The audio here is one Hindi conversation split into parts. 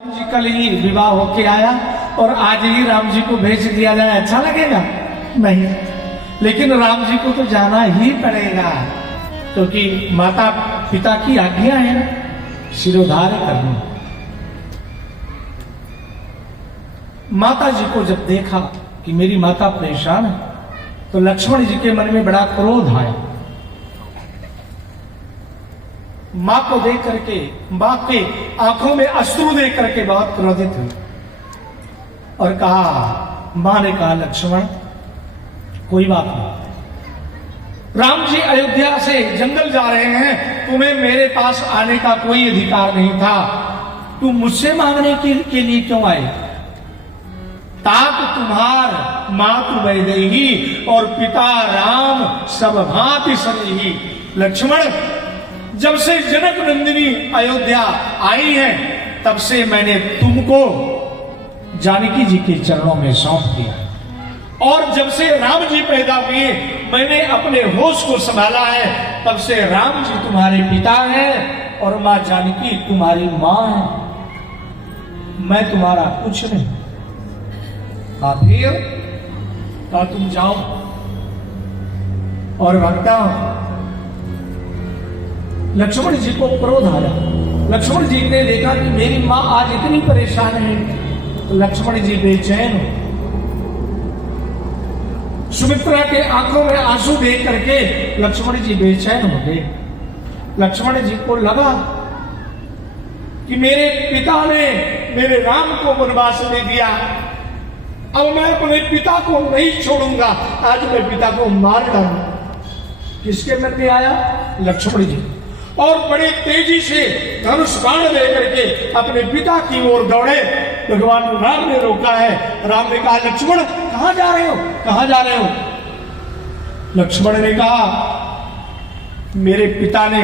जी कल ही विवाह होके आया और आज ही राम जी को भेज दिया जाए, अच्छा लगेगा? नहीं, लेकिन राम जी को तो जाना ही पड़ेगा, क्योंकि माता पिता की आज्ञा है ना, शिरोधार्य करनी। माता जी को जब देखा कि मेरी माता परेशान है, तो लक्ष्मण जी के मन में बड़ा क्रोध आया। मां को देख करके, मां के आंखों में अश्रु देख करके बहुत क्रोधित हुई और कहा, मां ने कहा, लक्ष्मण कोई बात नहीं, राम जी अयोध्या से जंगल जा रहे हैं, तुम्हें मेरे पास आने का कोई अधिकार नहीं था, तुम मुझसे मांगने के लिए क्यों आए? तात तुम्हार मातु वैदेही और पिता राम सब भांति सनेही। लक्ष्मण, जब से जनक नंदिनी अयोध्या आई है, तब से मैंने तुमको जानकी जी के चरणों में सौंप दिया, और जब से राम जी पैदा हुए मैंने अपने होश को संभाला है, तब से राम जी तुम्हारे पिता हैं और मां जानकी तुम्हारी मां है, मैं तुम्हारा कुछ नहीं। फिर कहा, तुम जाओ और भक्ता। लक्ष्मण जी को क्रोध आया। लक्ष्मण जी ने देखा कि मेरी मां आज इतनी परेशान है, तो लक्ष्मण जी बेचैन हो। सुमित्रा के आंखों में आंसू देख करके लक्ष्मण जी बेचैन हो गए। लक्ष्मण जी को लगा कि मेरे पिता ने मेरे राम को वनवास दे दिया, अब मैं अपने पिता को नहीं छोड़ूंगा, आज मैं पिता को मार डालूंगा। किसके मन में आया? लक्ष्मण जी। और बड़े तेजी से धनुष बाण लेकर के अपने पिता की ओर दौड़े। भगवान राम ने रोका है। राम ने कहा, लक्ष्मण कहां जा रहे हो, कहां जा रहे हो? लक्ष्मण ने कहा, मेरे पिता ने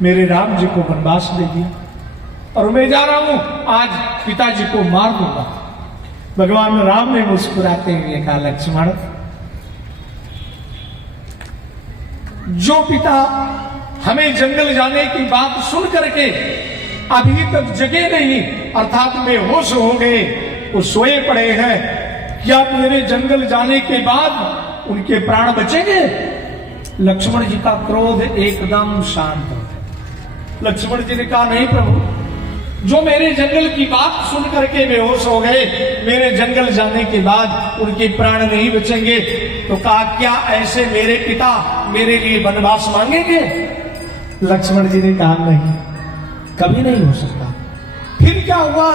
मेरे राम जी को वनवास दे दिया और मैं जा रहा हूं, आज पिताजी को मार दूंगा। भगवान राम ने मुस्कुराते हुए कहा, लक्ष्मण, जो पिता हमें जंगल जाने की बात सुन करके अभी तक जगे नहीं, अर्थात में होश हो गए, वो सोए पड़े हैं, क्या मेरे जंगल जाने के बाद उनके प्राण बचेंगे? लक्ष्मण जी का क्रोध एकदम शांत हो गया। लक्ष्मण जी ने कहा, नहीं प्रभु, जो मेरे जंगल की बात सुन करके बेहोश हो गए, मेरे जंगल जाने के बाद उनके प्राण नहीं बचेंगे। तो कहा, क्या ऐसे मेरे पिता मेरे लिए वनवास मांगेंगे? लक्ष्मण जी ने कहा, नहीं, कभी नहीं हो सकता। फिर क्या हुआ?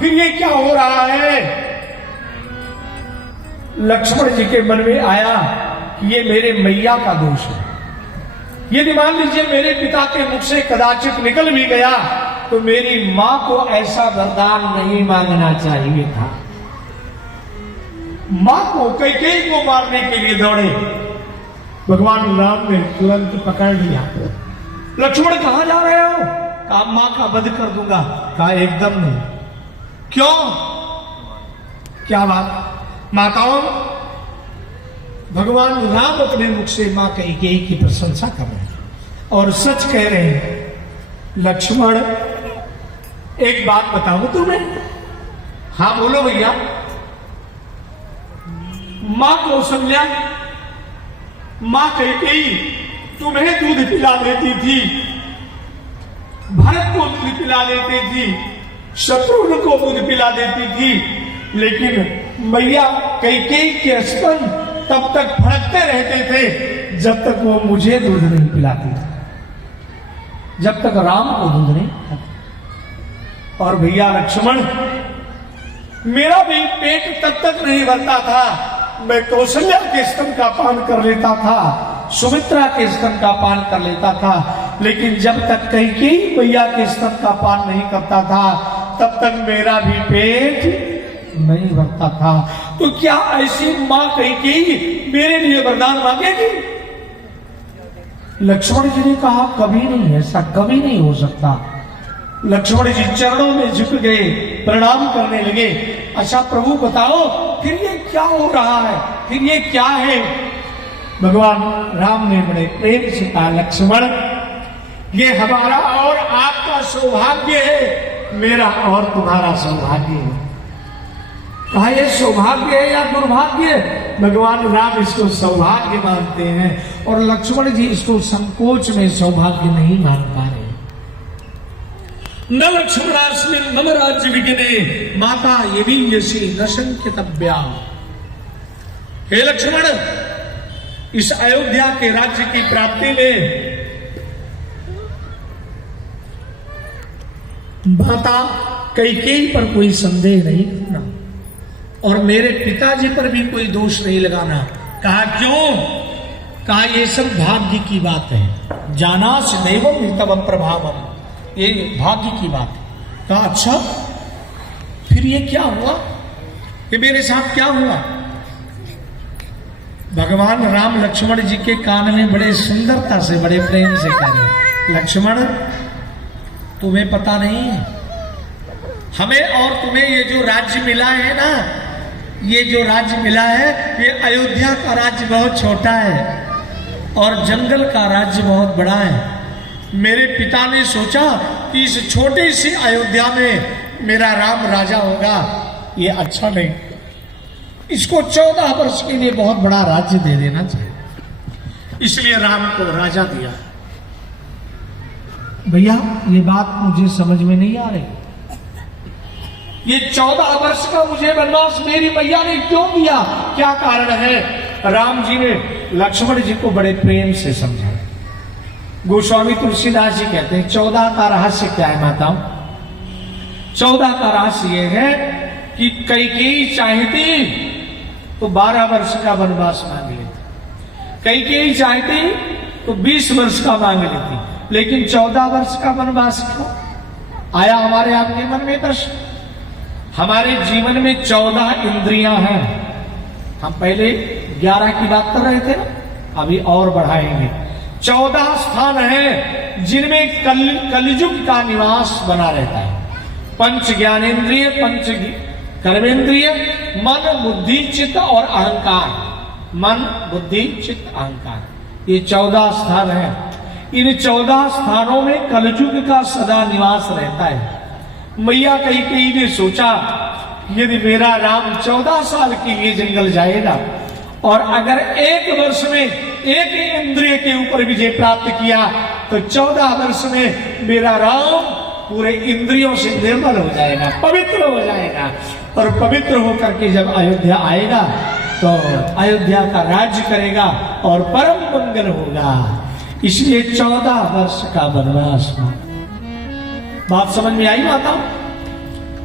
फिर ये क्या हो रहा है? लक्ष्मण जी के मन में आया कि ये मेरे मैया का दोष है। यदि मान लीजिए मेरे पिता के मुख से कदाचित निकल भी गया, तो मेरी मां को ऐसा वरदान नहीं मांगना चाहिए था। मां को, कैकेयी को मारने के लिए दौड़े। भगवान राम ने तुरंत पकड़ लिया। लक्ष्मण कहां जा रहे हो? कहा, मां का वध कर दूंगा। कहा, एकदम नहीं। क्यों? क्या बात? माताओं, भगवान राम अपने मुख से मां कैकेयी की प्रशंसा कर रहे हैं और सच कह रहे हैं। लक्ष्मण, एक बात बताऊं तुम्हें? हाँ बोलो भैया। मां कौशल्या, मां कैकेयी तुम्हें दूध पिला देती थी, भरत को दूध पिला देती थी, शत्रुघ्न को दूध पिला देती थी, लेकिन मैया कैकेयी के स्तन तब तक फड़कते रहते थे जब तक वो मुझे दूध नहीं पिलाती थी, जब तक राम को दूध नहीं पिलाती। और भैया लक्ष्मण, मेरा भी पेट तब तक नहीं भरता था, मैं कौशल्या के स्तन का पान कर लेता था, सुमित्रा के स्तन का पान कर लेता था, लेकिन जब तक कैकेयी मैया के स्तन का पान नहीं करता था, तब तक मेरा भी पेट नहीं भरता था। तो क्या ऐसी मां कैकेयी मेरे लिए वरदान मांगेगी? लक्ष्मण जी ने कहा, कभी नहीं, ऐसा कभी नहीं हो सकता। लक्ष्मण जी चरणों में झुक गए, प्रणाम करने लगे। अच्छा प्रभु बताओ, फिर ये क्या हो रहा है, फिर ये क्या है? भगवान राम ने बड़े प्रेम से कहा, लक्ष्मण, ये हमारा और आपका सौभाग्य है मेरा और तुम्हारा सौभाग्य है। कहा ये सौभाग्य है या दुर्भाग्य? भगवान राम इसको सौभाग्य मानते हैं और लक्ष्मण जी इसको संकोच में सौभाग्य नहीं मान पा रहे। न लक्ष्मणास्मिन् मम राज्य विघ्ने माता यदि यसी न शंकितव्या। हे लक्ष्मण, इस अयोध्या के राज्य की प्राप्ति में माता कैकेयी पर कोई संदेह नहीं करना और मेरे पिताजी पर भी कोई दोष नहीं लगाना। कहा क्यों? कहा ये सब भाग्य की बात है। जानास नैवं तव प्रभावम, ये भाग्य की बात है। कहा अच्छा, फिर ये क्या हुआ? कि मेरे साथ क्या हुआ? भगवान राम लक्ष्मण जी के कान में बड़े सुंदरता से, बड़े प्रेम से कह रहे, लक्ष्मण तुम्हें पता नहीं है, हमें और तुम्हें ये जो राज्य मिला है ना, ये जो राज्य मिला है, ये अयोध्या का राज्य बहुत छोटा है और जंगल का राज्य बहुत बड़ा है। मेरे पिता ने सोचा कि इस छोटी सी अयोध्या में मेरा राम राजा होगा, ये अच्छा नहीं, इसको 14 वर्ष के लिए बहुत बड़ा राज्य दे देना चाहिए। इसलिए राम को राजा दिया। भैया ये बात मुझे समझ में नहीं आ रही। ये 14 वर्ष का मुझे वनवास मेरी मैया ने क्यों दिया? क्या कारण है? राम जी ने लक्ष्मण जी को बड़े प्रेम से समझा। गोस्वामी तुलसीदास जी कहते हैं 14 का रहस्य क्या है माताओं? 14 का रहस्य यह है कि कैकेयी चाहती तो 12 वर्ष का वनवास मांग लेती, कैकेयी चाहती तो 20 वर्ष का मांग लेती, लेकिन 14 वर्ष का वनवास क्यों आया? हमारे आपके मन में प्रश्न। हमारे जीवन में 14 इंद्रियां हैं। हम पहले 11 की बात कर रहे थे ना, अभी और बढ़ाएंगे। 14 स्थान हैं जिनमें कलयुग का निवास बना रहता है। पंच ज्ञानेन्द्रिय, पंच कर्मेंद्रिय, मन, बुद्धि, चित्त और अहंकार। मन, बुद्धि, चित्त, अहंकार, ये 14 स्थान हैं। इन 14 स्थानों में कलयुग का सदा निवास रहता है। मैया कैकेयी ने सोचा यदि मेरा राम 14 साल के लिए जंगल जाएगा और अगर 1 वर्ष में एक इंद्रिय के ऊपर विजय प्राप्त किया तो 14 वर्ष में मेरा राम पूरे इंद्रियों से निर्मल हो जाएगा, पवित्र हो जाएगा और पवित्र होकर के जब अयोध्या आएगा तो अयोध्या का राज्य करेगा और परम मंगल होगा। इसलिए 14 वर्ष का वनवास। बात समझ में आई माता?